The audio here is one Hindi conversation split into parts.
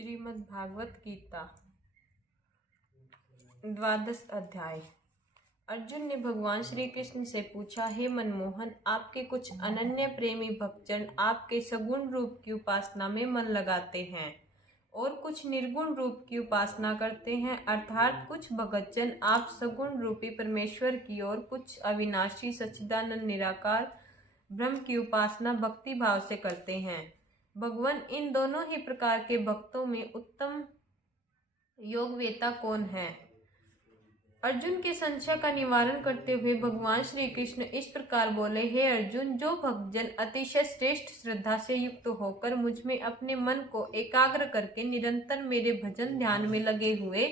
श्रीमद् भागवत गीता 12 अध्याय। अर्जुन ने भगवान श्री कृष्ण से पूछा, हे मनमोहन, आपके कुछ अनन्य प्रेमी भक्तजन आपके सगुण रूप की उपासना में मन लगाते हैं और कुछ निर्गुण रूप की उपासना करते हैं। अर्थात कुछ भक्तजन आप सगुण रूपी परमेश्वर की और कुछ अविनाशी सच्चिदानंद निराकार ब्रह्म की उपासना भक्ति भाव से करते हैं। भगवान, इन दोनों ही प्रकार के भक्तों में उत्तम योगवेता कौन है? अर्जुन के संशय का निवारण करते हुए भगवान श्री कृष्ण इस प्रकार बोले, हे अर्जुन, जो भक्तजन अतिशय श्रेष्ठ श्रद्धा से युक्त होकर मुझ में अपने मन को एकाग्र करके निरंतर मेरे भजन ध्यान में लगे हुए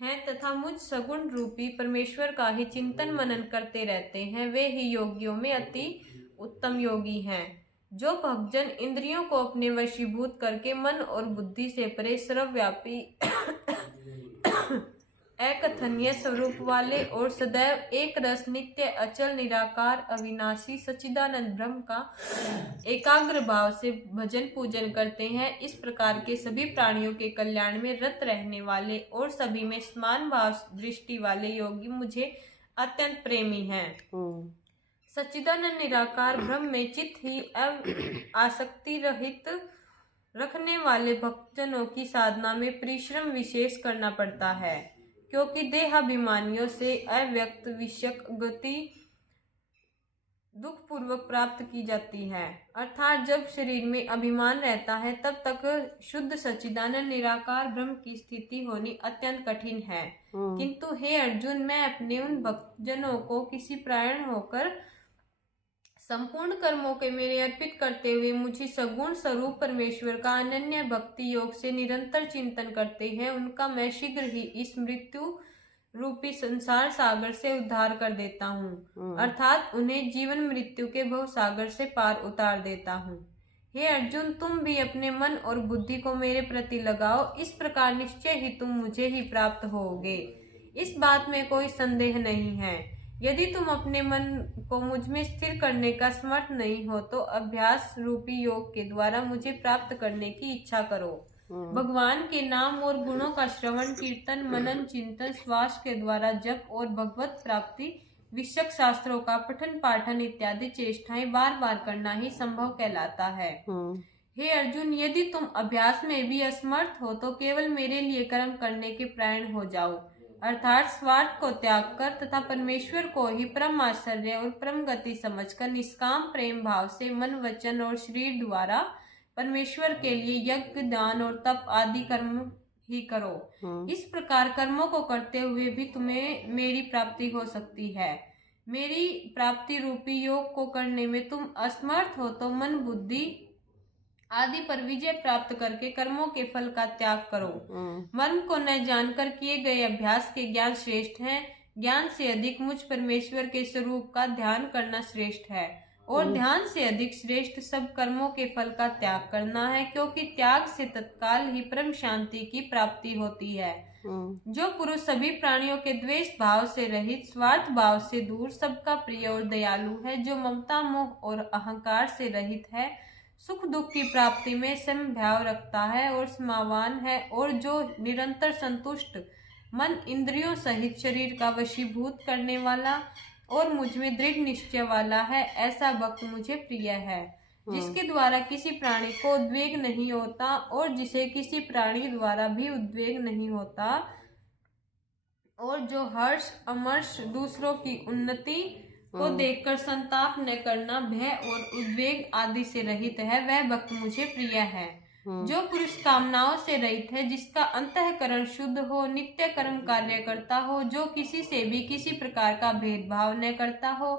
हैं तथा मुझ सगुण रूपी परमेश्वर का ही चिंतन मनन करते रहते हैं, वे ही योगियों में अति उत्तम योगी हैं। जो भक्तजन इंद्रियों को अपने वशीभूत करके मन और बुद्धि से परे सर्वव्यापी एकथनीय स्वरूप वाले और सदैव एक रस नित्य अचल निराकार अविनाशी सच्चिदानंद ब्रह्म का एकाग्र भाव से भजन पूजन करते हैं, इस प्रकार के सभी प्राणियों के कल्याण में रत रहने वाले और सभी में समान भाव दृष्टि वाले योगी मुझे अत्यंत प्रेमी हैं। सच्चिदानंद निराकार ब्रह्म में चित्त ही आसक्ति रहित रखने वाले भक्तजनों की साधना में परिश्रम विशेष करना पड़ता है, क्योंकि देहाभिमानियों से अव्यक्त विषयक गति दुख पूर्वक प्राप्त की जाती है। अर्थात जब शरीर में अभिमान रहता है तब तक शुद्ध सच्चिदानंद निराकार ब्रह्म की स्थिति होनी अत्यंत कठिन है। किंतु हे अर्जुन, मैं अपने उन भक्तजनों को किसी प्राण होकर संपूर्ण कर्मों के मेरे अर्पित करते हुए मुझे सगुण स्वरूप परमेश्वर का अनन्य भक्ति योग से निरंतर चिंतन करते हैं, उनका मैं शीघ्र ही इस मृत्यु रूपी संसार सागर से उद्धार कर देता हूँ, अर्थात उन्हें जीवन मृत्यु के भव सागर से पार उतार देता हूँ। हे अर्जुन, तुम भी अपने मन और बुद्धि को मेरे प्रति लगाओ, इस प्रकार निश्चय ही तुम मुझे ही प्राप्त होगे, इस बात में कोई संदेह नहीं है। यदि तुम अपने मन को मुझ में स्थिर करने का समर्थ नहीं हो तो अभ्यास रूपी योग के द्वारा मुझे प्राप्त करने की इच्छा करो। भगवान के नाम और गुणों का श्रवण कीर्तन मनन चिंतन श्वास के द्वारा जप और भगवत प्राप्ति विषयक शास्त्रों का पठन पाठन इत्यादि चेष्टाएं बार बार करना ही संभव कहलाता है। हे अर्जुन, यदि तुम अभ्यास में भी असमर्थ हो तो केवल मेरे लिए कर्म करने के प्राण हो जाओ, अर्थात स्वार्थ को त्याग कर तथा परमेश्वर को ही परम आश्चर्य और परम गति समझकर निष्काम प्रेम भाव से मन वचन और शरीर द्वारा परमेश्वर के लिए यज्ञ दान और तप आदि कर्म ही करो। इस प्रकार कर्मों को करते हुए भी तुम्हें मेरी प्राप्ति हो सकती है। मेरी प्राप्ति रूपी योग को करने में तुम असमर्थ हो तो मन बुद्धि आदि पर विजय प्राप्त करके कर्मों के फल का त्याग करो। मर्म को न जानकर किए गए अभ्यास के ज्ञान श्रेष्ठ हैं, ज्ञान से अधिक मुझ परमेश्वर के स्वरूप का ध्यान करना श्रेष्ठ है और ध्यान से अधिक श्रेष्ठ सब कर्मों के फल का त्याग करना है, क्योंकि त्याग से तत्काल ही परम शांति की प्राप्ति होती है। जो पुरुष सभी प्राणियों के द्वेष भाव से रहित स्वार्थ भाव से दूर सबका प्रिय और दयालु है, जो ममता मोह और अहंकार से रहित है, सुख दुख की प्राप्ति में समभाव रखता है और समावान है, और जो निरंतर संतुष्ट मन इंद्रियों सहित शरीर का वशीभूत करने वाला और मुझ में दृढ़ निश्चय वाला है, ऐसा भक्त मुझे प्रिय है। जिसके द्वारा किसी प्राणी को उद्वेग नहीं होता और जिसे किसी प्राणी द्वारा भी उद्वेग नहीं होता, और जो हर्ष अमर्ष दूसरों की उन्नति को देखकर संताप न करना भय और उद्वेग आदि से रहित है, वह भक्त मुझे प्रिय है। जो पुरुष कामनाओं से रहित है, जिसका अंतःकरण शुद्ध हो, नित्य कर्म कार्य करता हो, जो किसी से भी किसी प्रकार का भेदभाव न करता हो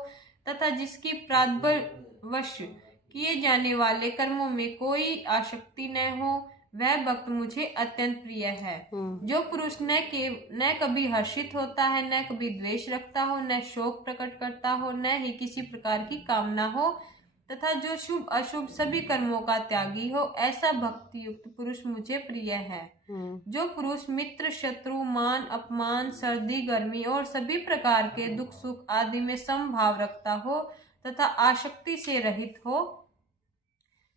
तथा जिसकी प्रारब्धवश किए जाने वाले कर्मों में कोई आसक्ति न हो, वह भक्त मुझे अत्यंत प्रिय है। जो पुरुष न कभी हर्षित होता है, न कभी द्वेष रखता हो, न शोक प्रकट करता हो, न ही किसी प्रकार की कामना हो तथा जो शुभ अशुभ सभी कर्मों का त्यागी हो, ऐसा भक्ति युक्त पुरुष मुझे प्रिय है। जो पुरुष मित्र शत्रु मान अपमान सर्दी गर्मी और सभी प्रकार के दुख सुख आदि में समभाव रखता हो तथा आसक्ति से रहित हो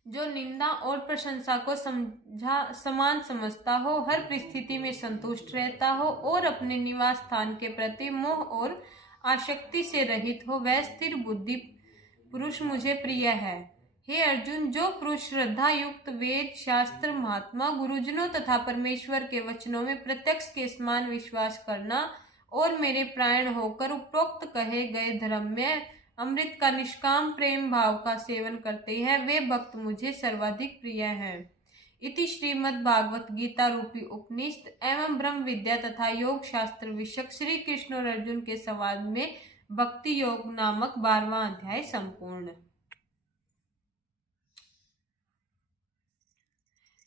जो निंदा और प्रशंसा को समान समझता हो, हर परिस्थिति में संतुष्ट रहता हो और अपने निवास स्थान के प्रति मोह और आसक्ति से रहित हो, वह स्थिर बुद्धि पुरुष मुझे प्रिय है। हे अर्जुन, जो पुरुष श्रद्धा युक्त वेद शास्त्र, महात्मा, गुरुजनों तथा परमेश्वर के वचनों में प्रत्यक्ष के समान विश्वास करना और मेरे प्राण होकर उपरोक्त कहे गए धर्म में अमृत का निष्काम प्रेम भाव का सेवन करते हैं, वे भक्त मुझे सर्वाधिक प्रिय हैं। इति श्रीमद् भागवत गीता रूपी उपनिषद एवं ब्रह्म विद्या तथा योग शास्त्र विषयक श्री कृष्ण और अर्जुन के संवाद में भक्ति योग नामक 12वां अध्याय संपूर्ण।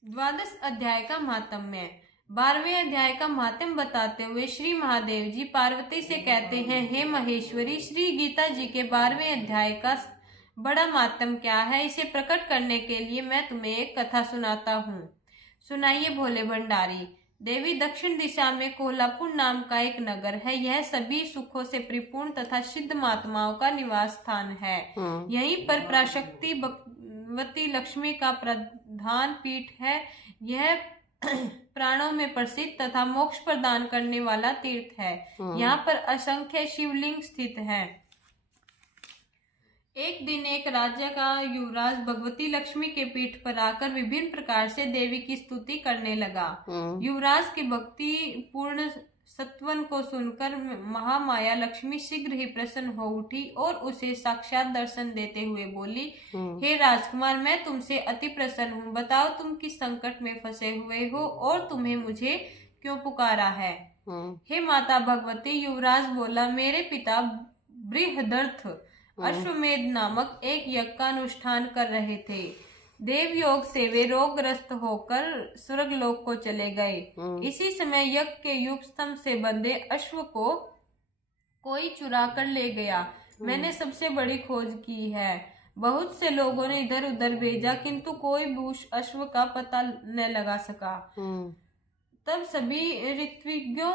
12 अध्याय का महात्म्य। 12वें अध्याय का महात्म्य बताते हुए श्री महादेव जी पार्वती से कहते हैं, हे महेश्वरी, श्री गीता जी के 12वें अध्याय का बड़ा महात्म्य क्या है, इसे प्रकट करने के लिए मैं तुम्हें एक कथा सुनाता हूँ। सुनाइए भोले भंडारी। देवी, दक्षिण दिशा में कोल्हापुर नाम का एक नगर है। यह सभी सुखों से परिपूर्ण तथा सिद्ध महात्माओं का निवास स्थान है। यहीं पर पराशक्ति भगवती लक्ष्मी का प्रधान पीठ है। यह प्राणों में प्रसिद्ध तथा मोक्ष प्रदान करने वाला तीर्थ है। यहाँ पर असंख्य शिवलिंग स्थित हैं। एक दिन एक राज्य का युवराज भगवती लक्ष्मी के पीठ पर आकर विभिन्न प्रकार से देवी की स्तुति करने लगा। युवराज की भक्ति पूर्ण सत्वन को सुनकर महामाया लक्ष्मी शीघ्र ही प्रसन्न हो उठी और उसे साक्षात दर्शन देते हुए बोली, हे राजकुमार, मैं तुमसे अति प्रसन्न हूँ। बताओ तुम किस संकट में फंसे हुए हो और तुम्हें मुझे क्यों पुकारा है। हे माता भगवती, युवराज बोला, मेरे पिता बृहदर्थ अश्वमेध नामक एक यज्ञ का अनुष्ठान कर रहे थे। देव योग से वे रोगग्रस्त होकर स्वर्ग लोक को चले गए। इसी समय यज्ञ के युग स्तंभ से बंधे अश्व को कोई चुरा कर ले गया। मैंने सबसे बड़ी खोज की है। बहुत से लोगों ने इधर उधर भेजा, किंतु कोई भी उस अश्व का पता न लगा सका। तब सभी ऋत्विज्ञों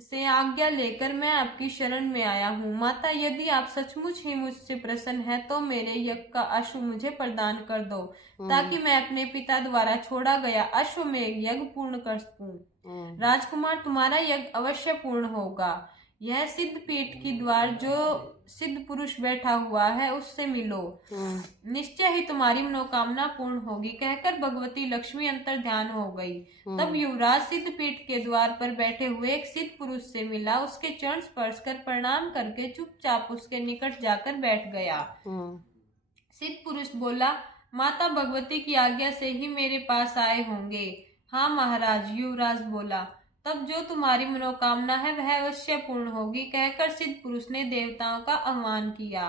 से आज्ञा लेकर मैं आपकी शरण में आया हूँ। माता, यदि आप सचमुच ही मुझसे प्रसन्न हैं, तो मेरे यज्ञ का अश्व मुझे प्रदान कर दो, ताकि मैं अपने पिता द्वारा छोड़ा गया अश्व में यज्ञ पूर्ण कर सकूं। राजकुमार, तुम्हारा यज्ञ अवश्य पूर्ण होगा। यह सिद्ध पीठ की द्वार जो सिद्ध पुरुष बैठा हुआ है, उससे मिलो। निश्चय ही तुम्हारी मनोकामना पूर्ण होगी। कहकर भगवती लक्ष्मी अंतर ध्यान हो गई। तब युवराज सिद्ध पीठ के द्वार पर बैठे हुए एक सिद्ध पुरुष से मिला। उसके चरण स्पर्श कर प्रणाम करके चुपचाप उसके निकट जाकर बैठ गया। सिद्ध पुरुष बोला, माता भगवती की आज्ञा से ही मेरे पास आए होंगे। हाँ महाराज, युवराज बोला। तब जो तुम्हारी मनोकामना है वह अवश्य पूर्ण होगी। कहकर सिद्ध पुरुष ने देवताओं का आह्वान किया।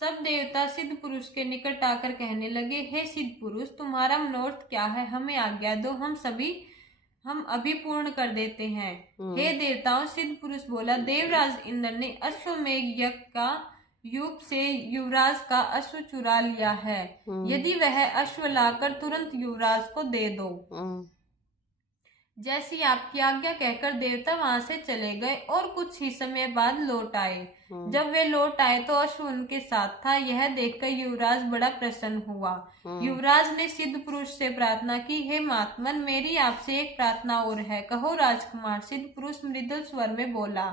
सब देवता सिद्ध पुरुष के निकट आकर कहने लगे, हे सिद्ध पुरुष, तुम्हारा मनोरथ क्या है, हमें आज्ञा दो, हम अभी पूर्ण कर देते हैं। हे देवताओं, सिद्ध पुरुष बोला, देवराज इंद्र ने अश्वमेघ यज्ञ का यूप से युवराज का अश्व चुरा लिया है। यदि वह अश्व लाकर तुरंत युवराज को दे दो। जैसी आपकी आज्ञा कहकर देवता वहां से चले गए और कुछ ही समय बाद लौट आए। जब वे लौट आए तो अश्व उनके साथ था। यह देखकर युवराज बड़ा प्रसन्न हुआ। युवराज ने सिद्ध पुरुष से प्रार्थना की, हे महात्मन, मेरी आपसे एक प्रार्थना और है, कहो राजकुमार। सिद्ध पुरुष मृदुल स्वर में बोला,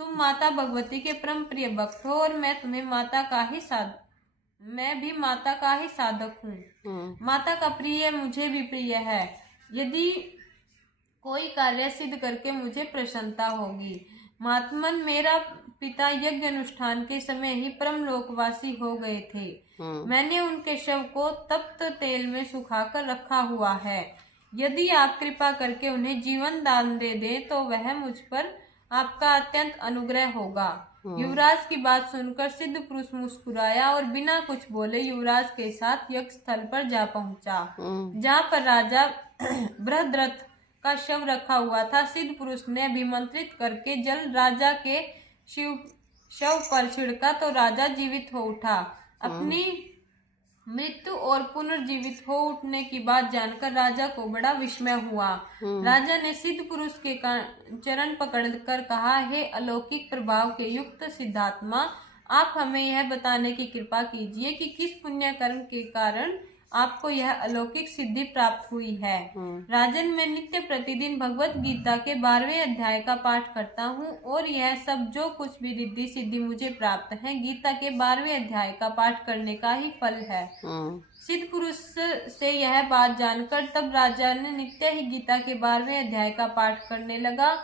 तुम माता भगवती के परम प्रिय भक्त हो और मैं भी माता का ही साधक हूँ। माता का प्रिय मुझे भी प्रिय है। यदि कोई कार्य सिद्ध करके मुझे प्रसन्नता होगी। महात्मन, मेरा पिता यज्ञ अनुष्ठान के समय ही परम लोकवासी हो गए थे। मैंने उनके शव को तप्त तेल में सुखाकर रखा हुआ है। यदि आप कृपा करके उन्हें जीवन दान दे दें तो वह मुझ पर आपका अत्यंत अनुग्रह होगा। युवराज की बात सुनकर सिद्ध पुरुष मुस्कुराया और बिना कुछ बोले युवराज के साथ यज्ञ स्थल पर जा पहुंचा, जहाँ पर राजा बृहद्रथ का शव रखा हुआ था। सिद्ध पुरुष ने अभिमंत्रित करके जल राजा के शव पर छिड़का तो राजा जीवित हो उठा। अपनी मृत्यु और पुनर्जीवित हो उठने की बात जानकर राजा को बड़ा विस्मय हुआ। राजा ने सिद्ध पुरुष के चरण पकड़कर कहा, हे अलौकिक प्रभाव के युक्त सिद्धात्मा, आप हमें यह बताने की कृपा कीजिए कि किस पुण्य कर्म के कारण आपको यह अलौकिक सिद्धि प्राप्त हुई है। राजन, मैं नित्य प्रतिदिन भगवत गीता के 12वें अध्याय का पाठ करता हूँ और यह सब जो कुछ भी रिद्धि सिद्धि मुझे प्राप्त है गीता के 12वें अध्याय का पाठ करने का ही फल है। सिद्ध पुरुष से यह बात जानकर तब राजा ने नित्य ही गीता के 12वें अध्याय का पाठ करने लगा।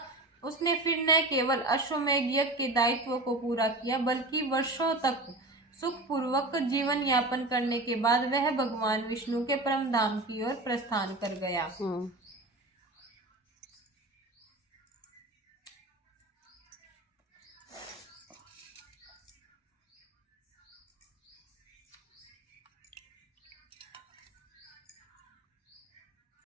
उसने फिर न केवल अश्वमेध यज्ञ के दायित्व को पूरा किया बल्कि वर्षों तक सुखपूर्वक जीवन यापन करने के बाद वह भगवान विष्णु के परम धाम की ओर प्रस्थान कर गया।